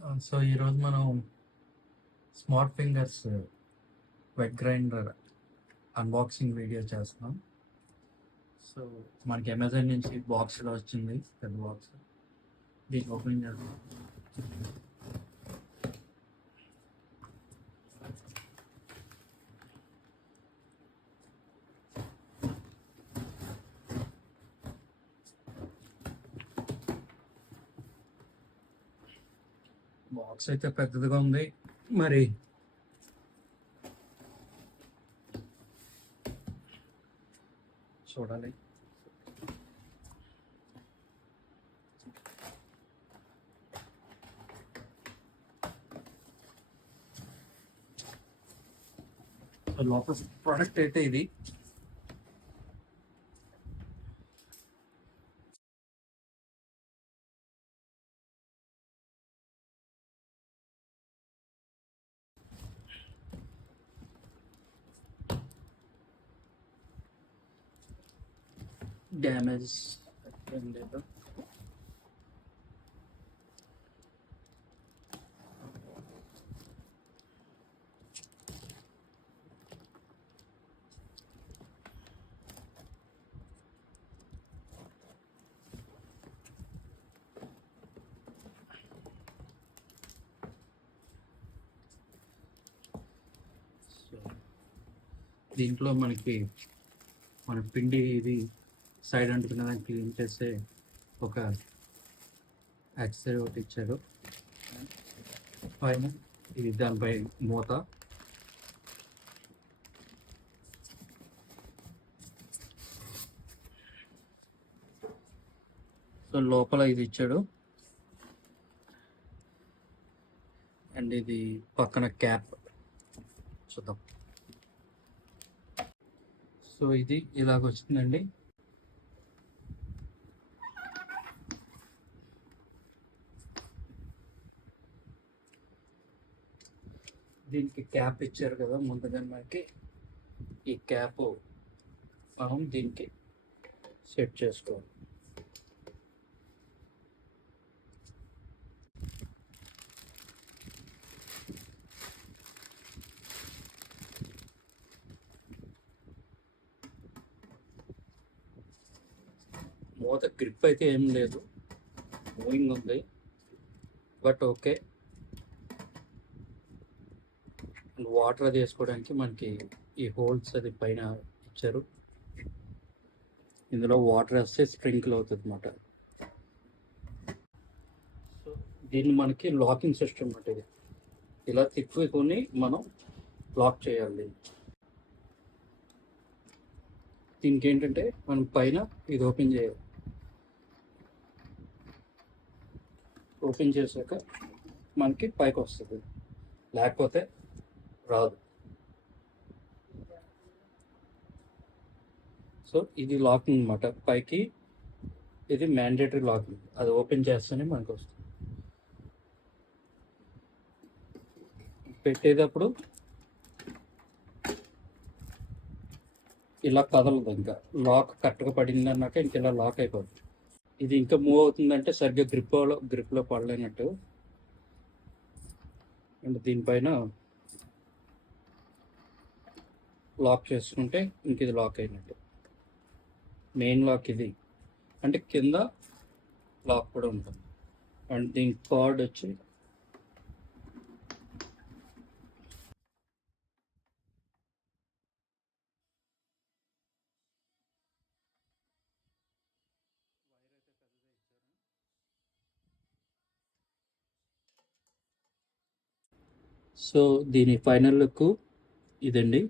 సో ఈరోజు మనం smart fingers wet grinder unboxing video చేస్తున్నాం. సో మనకి అమెజాన్ నుంచి బాక్స్లో వచ్చింది, పెద్ద బాక్స్. దీన్ని ఓపెన్ చేస్తాం. బాక్స్ అయితే పెద్దదిగా ఉంది. మరి చూడాలి. లోపల ప్రోడక్ట్ అయితే ఇది. డ్యామేజ్ ఏం లేదు. దీంట్లో మనకి మన పిండి ఇది సైడ్ అంటుకున్న దాన్ని క్లీన్ చేసే ఒక యాక్సెసరీ ఒకటి ఇచ్చారు. పైన ఇది దానిపై మూత. సో లోపల ఇది ఇచ్చాడు, అండ్ ఇది పక్కన క్యాప్ చూద్దాం. సో ఇది ఇలాగ వచ్చిందండి. దీనికి క్యాప్ ఇచ్చారు కదా ముందుగా. మనకి ఈ క్యాప్ మనం దీనికి సెట్ చేసుకోవాలి. మూత గ్రిప్ అయితే ఏం లేదు, మూవింగ్ ఉంది, బట్ ఓకే. వాటర్ అది వేసుకోవడానికి మనకి ఈ హోల్స్ అది పైన ఇచ్చారు. ఇందులో వాటర్ వేస్తే స్ప్రింకిల్ అవుతుంది అన్నమాట. సో దీన్ని మనకి లాకింగ్ సిస్టమ్ అంటే ఇది ఇలా తిప్పుకొని మనం లాక్ చేయాలి. దీనికి ఏంటంటే మనం పైన ఇది ఓపెన్ చేయాలి. ఓపెన్ చేశాక మనకి పైకి వస్తుంది, లేకపోతే రాదు. సో ఇది లాకింగ్ అనమాట. పైకి ఇది మ్యాండేటరీ లాకింగ్, అది ఓపెన్ చేస్తేనే మనకు వస్తుంది. పెట్టేటప్పుడు ఇలా కదలదు, ఇంకా లాక్ కరెక్ట్గా పడింది అన్నాక ఇంక ఇలా లాక్ అయిపోతుంది. ఇది ఇంకా మూవ్ అవుతుందంటే సరిగ్గా గ్రిప్లో పడలేనట్టు. అండ్ దీనిపైన లాక్ చేసుకుంటే ఇంక ఇది లాక్ అయినట్టు. మెయిన్ లాక్ ఇది, అంటే కింద లాక్ కూడా ఉంటుంది. అండ్ దీని కార్డ్ వచ్చి సో దీని ఫైనల్ లుక్ ఇదండి.